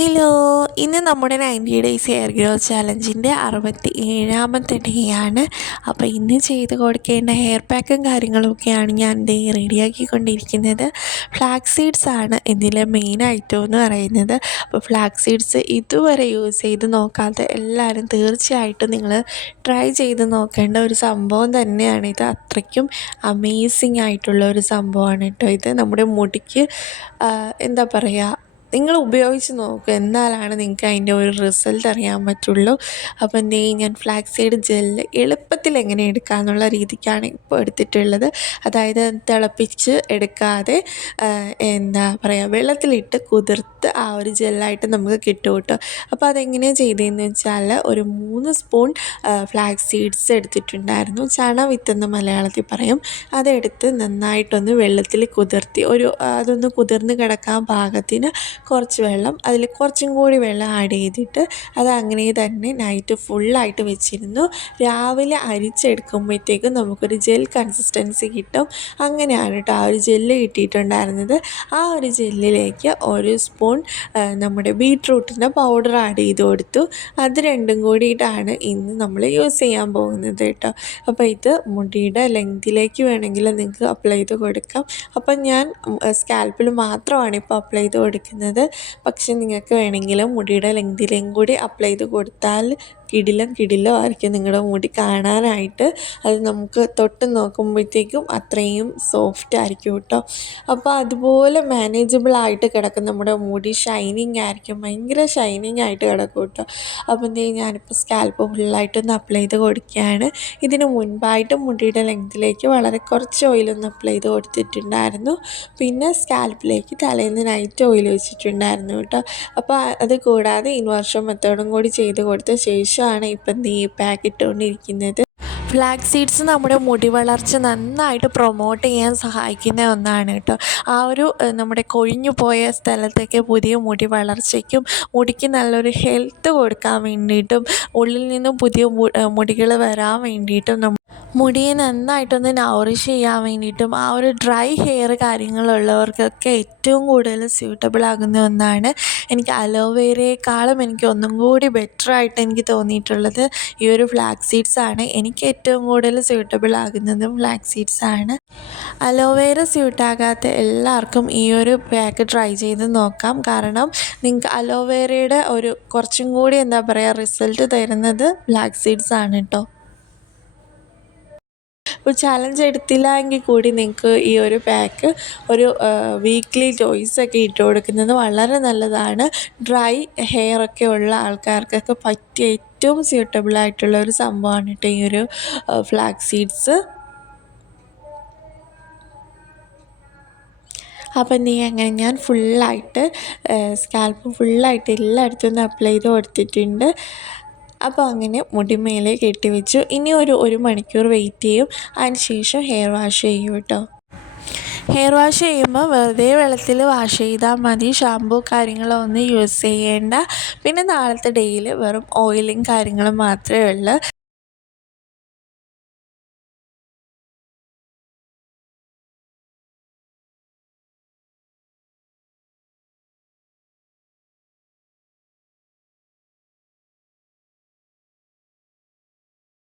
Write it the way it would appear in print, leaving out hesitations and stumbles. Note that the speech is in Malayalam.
ഹലോ, ഇന്ന് നമ്മുടെ 90 ഡേയ്സ് ഹെയർ ഗ്രോത്ത് ചാലഞ്ചിൻ്റെ 67ാമത്തെ ഡേ ആണ്. അപ്പോൾ ഇന്ന് ചെയ്ത് കൊടുക്കേണ്ട ഹെയർ പാക്കും കാര്യങ്ങളൊക്കെയാണ് ഞാൻ റെഡിയാക്കിക്കൊണ്ടിരിക്കുന്നത്. ഫ്ലാക്സ് സീഡ്സ് ആണ് ഇതിലെ മെയിൻ ഐറ്റം എന്ന് പറയുന്നത്. അപ്പോൾ ഫ്ലാക്സ് സീഡ്സ് ഇതുവരെ യൂസ് ചെയ്ത് നോക്കാത്ത എല്ലാവരും തീർച്ചയായിട്ടും നിങ്ങൾ ട്രൈ ചെയ്ത് നോക്കേണ്ട ഒരു സംഭവം തന്നെയാണ് ഇത്. അത്രയ്ക്കും അമേസിങ് ആയിട്ടുള്ള ഒരു സംഭവമാണ് കേട്ടോ ഇത്. നമ്മുടെ മുടിക്ക് എന്താ പറയുക, നിങ്ങൾ ഉപയോഗിച്ച് നോക്കുക, എന്നാലാണ് നിങ്ങൾക്ക് അതിൻ്റെ ഒരു റിസൾട്ട് അറിയാൻ പറ്റുള്ളൂ. അപ്പം ഞാൻ ഫ്ലാക്സ് സീഡ് ജെല്ല് എളുപ്പത്തിൽ എങ്ങനെ എടുക്കാമെന്നുള്ള രീതിക്കാണ് ഇപ്പോൾ എടുത്തിട്ടുള്ളത്. അതായത് തിളപ്പിച്ച് എടുക്കാതെ എന്താ പറയുക, വെള്ളത്തിലിട്ട് കുതിർത്ത് ആ ഒരു ജെല്ലായിട്ട് നമുക്ക് കിട്ടും കേട്ടോ. അപ്പോൾ അതെങ്ങനെയാണ് ചെയ്തതെന്ന് വെച്ചാൽ, ഒരു 3 സ്പൂൺ ഫ്ലാക്സ് സീഡ്സ് എടുത്തിട്ടുണ്ടായിരുന്നു. ചണവിത്തെന്ന് മലയാളത്തിൽ പറയും. അതെടുത്ത് നന്നായിട്ടൊന്ന് വെള്ളത്തിൽ കുതിർത്തി അതൊന്ന് കുതിർന്ന് കിടക്കാൻ പാകത്തിന് കുറച്ച് വെള്ളം, അതിൽ കുറച്ചും കൂടി വെള്ളം ആഡ് ചെയ്തിട്ട് അത് അങ്ങനെ തന്നെ നൈറ്റ് ഫുള്ളായിട്ട് വെച്ചിരുന്നു. രാവിലെ അരിച്ചെടുക്കുമ്പോഴത്തേക്കും നമുക്കൊരു ജെൽ കൺസിസ്റ്റൻസി കിട്ടും. അങ്ങനെയാണ് കേട്ടോ ആ ഒരു ജെല്ല് കിട്ടിയിട്ടുണ്ടായിരുന്നത്. ആ ഒരു ജെല്ലിലേക്ക് 1 സ്പൂൺ നമ്മുടെ ബീട്രൂട്ടിൻ്റെ പൗഡർ ആഡ് ചെയ്ത് കൊടുത്തു. അത് രണ്ടും കൂടിയിട്ടാണ് ഇന്ന് നമ്മൾ യൂസ് ചെയ്യാൻ പോകുന്നത് കേട്ടോ. അപ്പോൾ ഇത് മുടിയുടെ ലെങ്തിലേക്ക് വേണമെങ്കിൽ നിങ്ങൾക്ക് അപ്ലൈ ചെയ്ത് കൊടുക്കാം. അപ്പം ഞാൻ സ്കാൽപ്പിൽ മാത്രമാണ് ഇപ്പോൾ അപ്ലൈ ചെയ്ത് കൊടുക്കുന്നത്. പക്ഷെ നിങ്ങൾക്ക് വേണമെങ്കിലും മുടിയുടെ ലെങ്തിലേയും കൂടി അപ്ലൈ ചെയ്ത് കൊടുത്താൽ കിടിലം ആയിരിക്കും നിങ്ങളുടെ മുടി കാണാനായിട്ട്. അത് നമുക്ക് തൊട്ട് നോക്കുമ്പോഴത്തേക്കും അത്രയും സോഫ്റ്റ് ആയിരിക്കും കേട്ടോ. അപ്പോൾ അതുപോലെ മാനേജബിളായിട്ട് കിടക്കും നമ്മുടെ മുടി. ഷൈനിങ് ആയിരിക്കും, ഭയങ്കര ഷൈനിങ് ആയിട്ട് കിടക്കും കേട്ടോ. അപ്പം ഞാനിപ്പോൾ സ്കാൽപ്പ് ഫുള്ളായിട്ടൊന്ന് അപ്ലൈ ചെയ്ത് കൊടുക്കുകയാണ്. ഇതിന് മുൻപായിട്ട് മുടിയുടെ ലെങ്തിലേക്ക് വളരെ കുറച്ച് ഓയിലൊന്ന് അപ്ലൈ ചെയ്ത് കൊടുത്തിട്ടുണ്ടായിരുന്നു. പിന്നെ സ്കാൽപ്പിലേക്ക് തലേന്ന് നൈറ്റ് ഓയിൽ വെച്ചിട്ടുണ്ടായിരുന്നു കേട്ടോ. അപ്പോൾ അത് കൂടാതെ ഇൻവേർഷൻ മെത്തേഡും കൂടി ചെയ്ത് കൊടുത്ത ശേഷമാണ് ഇപ്പം ഈ പാക്ക് ഇട്ടുകൊണ്ടിരിക്കുന്നത്. ഫ്ലാക്സ് സീഡ്സ് നമ്മുടെ മുടി വളർച്ച നന്നായിട്ട് പ്രൊമോട്ട് ചെയ്യാൻ സഹായിക്കുന്ന ഒന്നാണ് കേട്ടോ. ആ ഒരു നമ്മുടെ കൊഴിഞ്ഞു പോയ സ്ഥലത്തേക്ക് പുതിയ മുടി വളർച്ചയ്ക്കും മുടിക്ക് നല്ലൊരു ഹെൽത്ത് കൊടുക്കാൻ വേണ്ടിയിട്ടും ഉള്ളിൽ നിന്നും പുതിയ മുടികൾ വരാൻ വേണ്ടിയിട്ടും മുടിയെ നന്നായിട്ടൊന്ന് നൗറിഷ് ചെയ്യാൻ വേണ്ടിയിട്ടും ആ ഒരു ഡ്രൈ ഹെയർ കാര്യങ്ങളുള്ളവർക്കൊക്കെ ഏറ്റവും കൂടുതൽ സ്യൂട്ടബിൾ ആകുന്ന ഒന്നാണ്. എനിക്ക് അലോവേരയെക്കാളും എനിക്ക് ഒന്നും കൂടി ബെറ്ററായിട്ട് എനിക്ക് തോന്നിയിട്ടുള്ളത് ഈ ഒരു ഫ്ലാക്സ് സീഡ്സ് ആണ്. എനിക്ക് ഏറ്റവും കൂടുതൽ സ്യൂട്ടബിൾ ആകുന്നതും ഫ്ലാക്സ് സീഡ്സ് ആണ്. അലോവേര സ്യൂട്ടാകാത്ത എല്ലാവർക്കും ഈ ഒരു പാക്ക് ട്രൈ ചെയ്ത് നോക്കാം. കാരണം നിങ്ങൾക്ക് അലോവേരയുടെ ഒരു കുറച്ചും കൂടി എന്താ പറയുക റിസൾട്ട് തരുന്നത് ഫ്ലാക്സ് സീഡ്സ് ആണ് കേട്ടോ. അപ്പോൾ ചാലഞ്ച് എടുത്തില്ല എങ്കിൽ കൂടി നിങ്ങൾക്ക് ഈ ഒരു പാക്ക് ഒരു വീക്ക്ലി ചോയ്സൊക്കെ ഇട്ട് കൊടുക്കുന്നത് വളരെ നല്ലതാണ്. ഡ്രൈ ഹെയർ ഒക്കെ ഉള്ള ആൾക്കാർക്കൊക്കെ പറ്റിയ ഏറ്റവും സ്യൂട്ടബിളായിട്ടുള്ള ഒരു സംഭവമാണ് കേട്ടോ ഈ ഒരു ഫ്ലാക്സ് സീഡ്സ്. അപ്പം അങ്ങനെ ഞാൻ ഫുള്ളായിട്ട് സ്കാൽപ്പ് ഫുള്ളായിട്ട് എല്ലായിടത്തും നിന്ന് അപ്ലൈ ചെയ്ത് കൊടുത്തിട്ടുണ്ട്. അപ്പോൾ അങ്ങനെ മുടിമേലെ കെട്ടിവെച്ചു. ഇനി ഒരു മണിക്കൂർ വെയിറ്റ് ചെയ്യും. അതിന് ശേഷം ഹെയർ വാഷ് ചെയ്യും കേട്ടോ. ഹെയർ വാഷ് ചെയ്യുമ്പോൾ വെറുതെ വെള്ളത്തിൽ വാഷ് ചെയ്താൽ മതി. ഷാമ്പൂ കാര്യങ്ങളോ ഒന്നും യൂസ് ചെയ്യേണ്ട. പിന്നെ നാളത്തെ ഡേയിൽ വെറും ഓയിലും കാര്യങ്ങളും മാത്രമേ ഉള്ളൂ.